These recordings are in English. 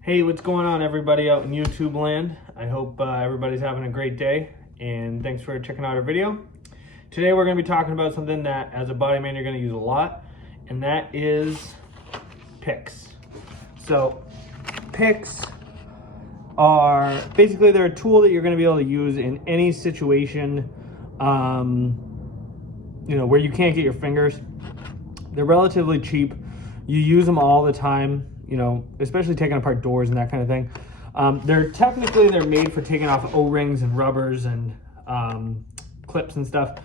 Hey, what's going on, everybody out in YouTube land? I hope everybody's having a great day, and thanks for checking out our video. Today we're going to be talking about something that as a body man you're going to use a lot, and that is picks. So picks are basically, they're a tool that you're going to be able to use in any situation where you can't get your fingers. They're relatively cheap. You use them all the time, especially taking apart doors and that kind of thing. They're made for taking off O-rings and rubbers and clips and stuff.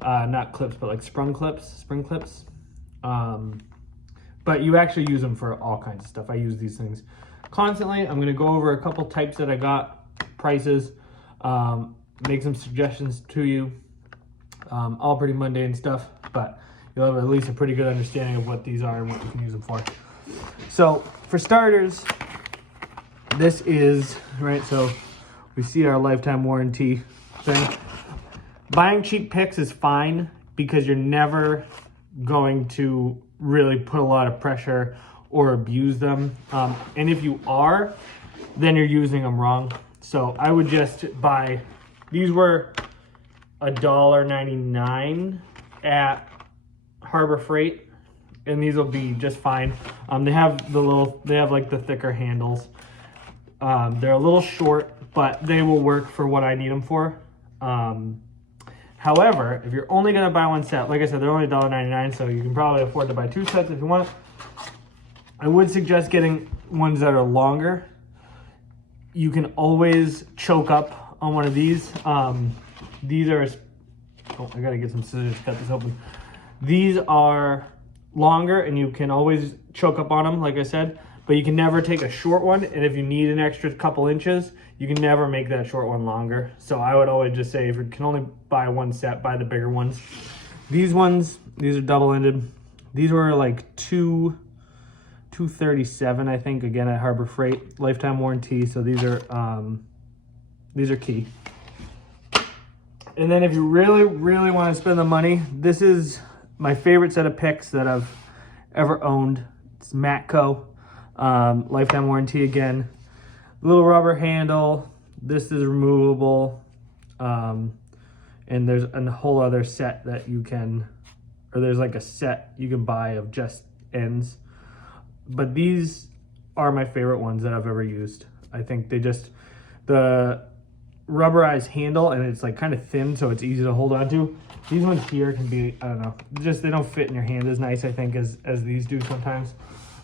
Not clips, but like spring clips. But you actually use them for all kinds of stuff. I use these things constantly. I'm going to go over a couple types that I got, prices, make some suggestions to you. All pretty mundane stuff, but you'll have at least a pretty good understanding of what these are and what you can use them for. So for starters, this is, right, so we see our lifetime warranty thing. Buying cheap picks is fine because you're never going to really put a lot of pressure or abuse them. And if you are, then you're using them wrong. So I would just buy, these were $1.99 at Harbor Freight, and these will be just fine. They have like the thicker handles. They're a little short, but they will work for what I need them for. However, if you're only going to buy one set, like I said, they're only $1.99, so you can probably afford to buy two sets if you want. I would suggest getting ones that are longer. You can always choke up on one of these. These are, I gotta get some scissors to cut this open. These are longer and you can always choke up on them, like I said, but you can never take a short one. And if you need an extra couple inches, you can never make that short one longer. So I would always just say, if you can only buy one set, buy the bigger ones. These ones, these are double-ended. These were like $237, I think, again at Harbor Freight, lifetime warranty. So these are key. And then if you really, really want to spend the money, this is my favorite set of picks that I've ever owned. It's Matco, lifetime warranty again. Little rubber handle. This is removable. And there's a whole other set that you can, or there's like a set you can buy of just ends. But these are my favorite ones that I've ever used. I think the rubberized handle, and it's like kind of thin, so it's easy to hold on to. These ones here can be, I don't know, just they don't fit in your hand as nice, I think, as these do sometimes.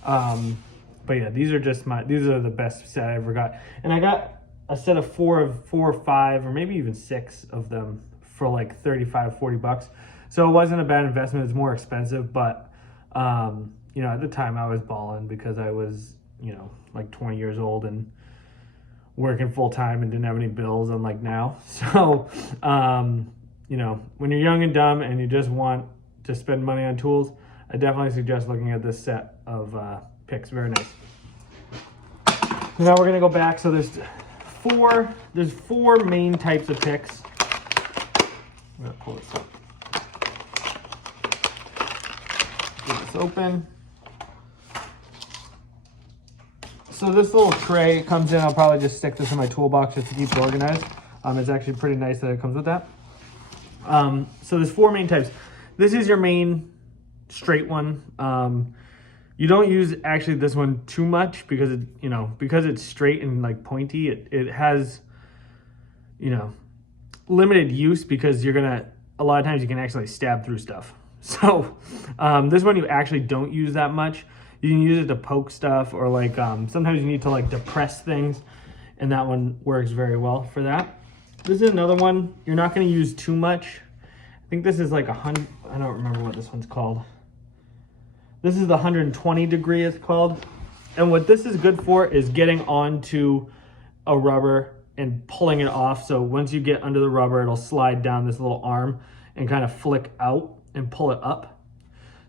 But yeah, these are the best set I ever got. And I got a set of four or five, or maybe even six of them for like 35, 40 bucks. So it wasn't a bad investment. It's more expensive, but at the time I was balling because I was, like 20 years old and working full time and didn't have any bills, unlike now. So, when you're young and dumb and you just want to spend money on tools, I definitely suggest looking at this set of picks. Very nice. So now we're gonna go back. So there's four main types of picks. I'm gonna pull this up. Get this open. So this little tray comes in. I'll probably just stick this in my toolbox just to keep it organized. It's actually pretty nice that it comes with that. So there's four main types. This is your main straight one. You don't use actually this one too much because because it's straight and like pointy. It has limited use because a lot of times you can actually stab through stuff. So this one you actually don't use that much. You can use it to poke stuff, or like sometimes you need to like depress things, and that one works very well for that. This is another one you're not going to use too much. I think this is like 100. I don't remember what this one's called. This is the 120 degree it's called. And what this is good for is getting onto a rubber and pulling it off. So once you get under the rubber, it'll slide down this little arm and kind of flick out and pull it up.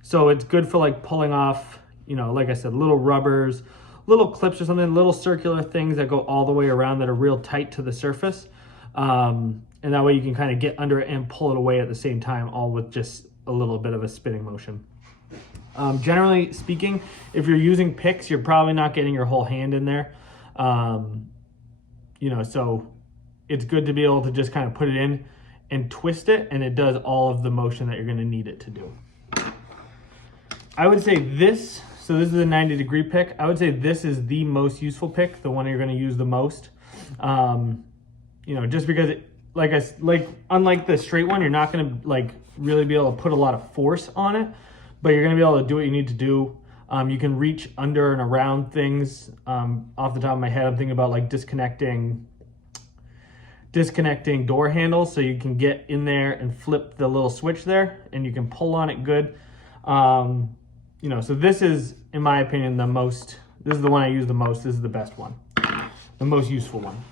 So it's good for like pulling off, like I said, little rubbers, little clips or something, little circular things that go all the way around that are real tight to the surface. And that way you can kind of get under it and pull it away at the same time, all with just a little bit of a spinning motion. Generally speaking, if you're using picks, you're probably not getting your whole hand in there. You know, so it's good to be able to just kind of put it in and twist it, and it does all of the motion that you're going to need it to do. I would say this, so this is a 90-degree pick. I would say this is the most useful pick, the one you're going to use the most. You know, just because it, unlike the straight one, you're not going to like really be able to put a lot of force on it, but you're going to be able to do what you need to do. You can reach under and around things. Off the top of my head, I'm thinking about like disconnecting door handles, so you can get in there and flip the little switch there, and you can pull on it good. You know, so this is, in my opinion, this is the one I use the most. This is the best one, the most useful one.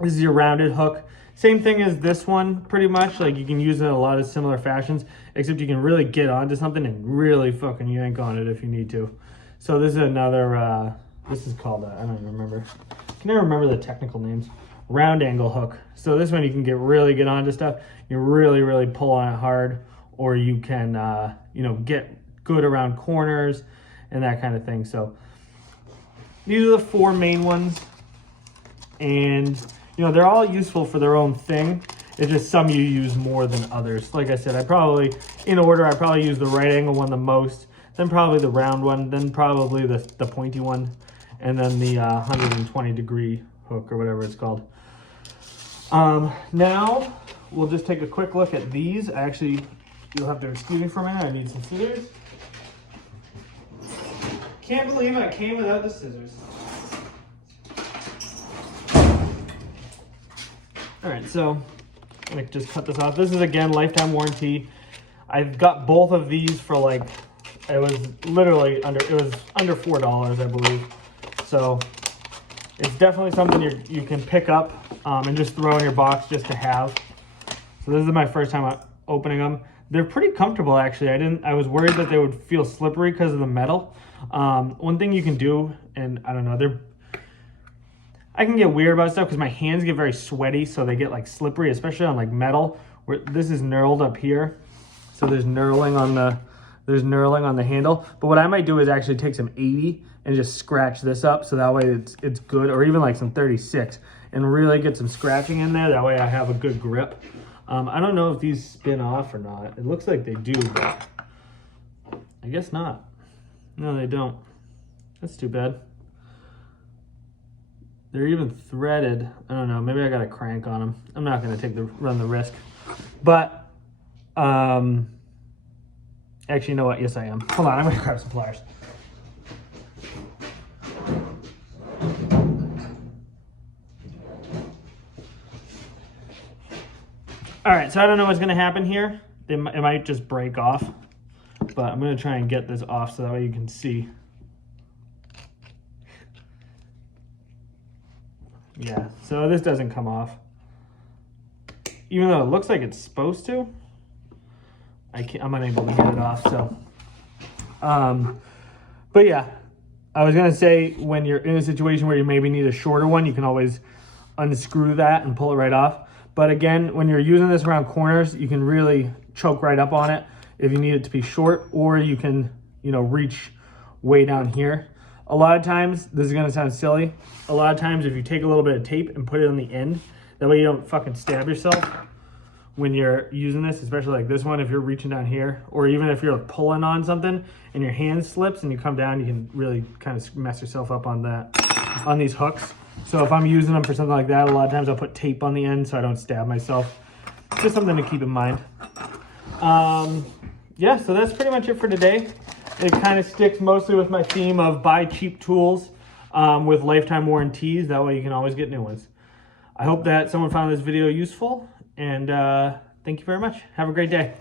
This is your rounded hook. Same thing as this one, pretty much. Like, you can use it in a lot of similar fashions, except you can really get onto something and really fucking yank on it if you need to. So this is another, this is called, I don't even remember. I can never remember the technical names. Round angle hook. So this one you can really get onto stuff. You really pull on it hard, or you can, you know, get good around corners and that kind of thing. So these are the 4 main ones, and you know, they're all useful for their own thing. It's just some you use more than others. Like I said, I probably use the right angle one the most, then probably the round one, then probably the pointy one, and then the 120-degree hook or whatever it's called. Now we'll just take a quick look at these. Actually, you'll have to excuse me for a minute. I need some scissors. Can't believe I came without the scissors. All right, so I'm gonna just cut this off. This is, again, lifetime warranty. I've got both of these for like, it was under $4, I believe. So it's definitely something you can pick up and just throw in your box just to have. So this is my first time opening them. They're pretty comfortable, actually. I was worried that they would feel slippery because of the metal. One thing you can do, and I don't know, I can get weird about stuff because my hands get very sweaty, so they get like slippery, especially on like metal, where this is knurled up here. So there's knurling on the handle. But what I might do is actually take some 80 and just scratch this up, so that way it's good, or even like some 36, and really get some scratching in there. That way I have a good grip. I don't know if these spin off or not. It looks like they do, but I guess not. No, they don't. That's too bad. They're even threaded. I don't know. Maybe I got a crank on them. I'm not going to run the risk. But, actually, you know what? Yes, I am. Hold on. I'm going to grab some pliers. All right. So I don't know what's going to happen here. It might just break off. But I'm going to try and get this off so that way you can see. Yeah, so this doesn't come off. Even though it looks like it's supposed to, I'm unable to get it off, so. But yeah, I was gonna say, when you're in a situation where you maybe need a shorter one, you can always unscrew that and pull it right off. But again, when you're using this around corners, you can really choke right up on it if you need it to be short, or you can, you know, reach way down here. A lot of times, this is gonna sound silly, a lot of times if you take a little bit of tape and put it on the end, that way you don't fucking stab yourself when you're using this, especially like this one, if you're reaching down here, or even if you're pulling on something and your hand slips and you come down, you can really kind of mess yourself up on these hooks. So if I'm using them for something like that, a lot of times I'll put tape on the end so I don't stab myself. Just something to keep in mind. Yeah, so that's pretty much it for today. It kind of sticks mostly with my theme of buy cheap tools with lifetime warranties. That way you can always get new ones. I hope that someone found this video useful, and thank you very much. Have a great day.